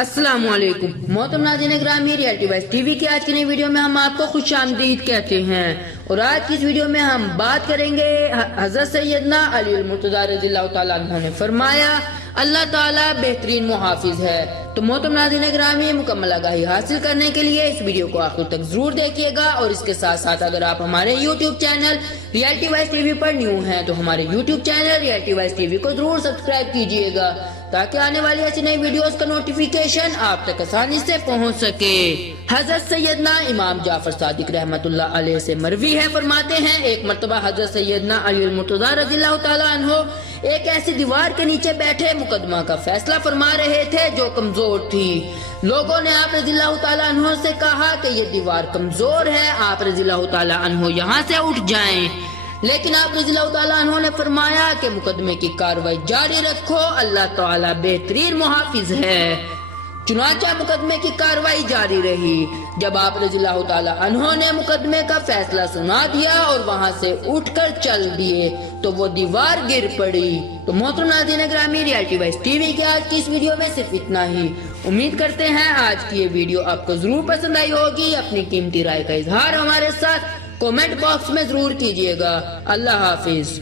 السلام علیکم محترم ناظرین گرامی، ریئلٹی وائس ٹی وی کی آج کی نئی ویڈیو میں ہم آپ کو خوش آمدید کہتے ہیں، اور آج کی اس ویڈیو میں ہم بات کریں گے حضرت سیدنا علی المرتضیٰ رضی اللہ تعالیٰ عنہ نے فرمایا اللہ تعالیٰ بہترین محافظ ہے۔ تو محترم ناظرین گرامی، مکمل آگاہی حاصل کرنے کے لیے اس ویڈیو کو آخر تک ضرور دیکھیے گا، اور اس کے ساتھ ساتھ اگر آپ ہمارے YouTube channel Reality Voice TV پر نیو ہیں تو ہمارے YouTube channel Reality Voice TV کو ضرور سبسکرائب کیجیے گا تاکہ آنے والی ایسی نئی ویڈیوز کا نوٹیفیکیشن آپ تک آسانی سے پہنچ سکے۔ حضرت سیدنا امام جعفر صادق رحمت اللہ علیہ سے مروی ہے، فرماتے ہیں ایک مرتبہ حضرت سیدنا علی المرتضیٰ رضی اللہ تعالیٰ عنہ ایک ایسی دیوار کے نیچے بیٹھے مقدمہ کا فیصلہ فرما رہے تھے جو کمزور تھی۔ لوگوں نے آپ رضی اللہ تعالیٰ عنہ سے کہا کہ یہ دیوار کمزور ہے، آپ رضی اللہ تعالیٰ عنہ یہاں سے اٹھ جائیں، لیکن آپ رضی اللہ تعالیٰ عنہ نے فرمایا کہ مقدمے کی کارروائی جاری رکھو، اللہ تعالیٰ بہترین محافظ ہے۔ چنانچہ مقدمے کی کارروائی جاری رہی۔ جب آپ رضی اللہ تعالیٰ عنہ نے مقدمے کا فیصلہ سنا دیا اور وہاں سے اٹھ کر چل دیے تو وہ دیوار گر پڑی۔ تو محترم ناظرین گرامی، ریئلٹی وائس ٹی وی کی آج کی اس ویڈیو میں صرف اتنا ہی۔ امید کرتے ہیں آج کی یہ ویڈیو آپ کو ضرور پسند آئی ہوگی۔ اپنی قیمتی رائے کا اظہار ہمارے ساتھ کومنٹ باکس میں ضرور کیجیے گا۔ اللہ حافظ۔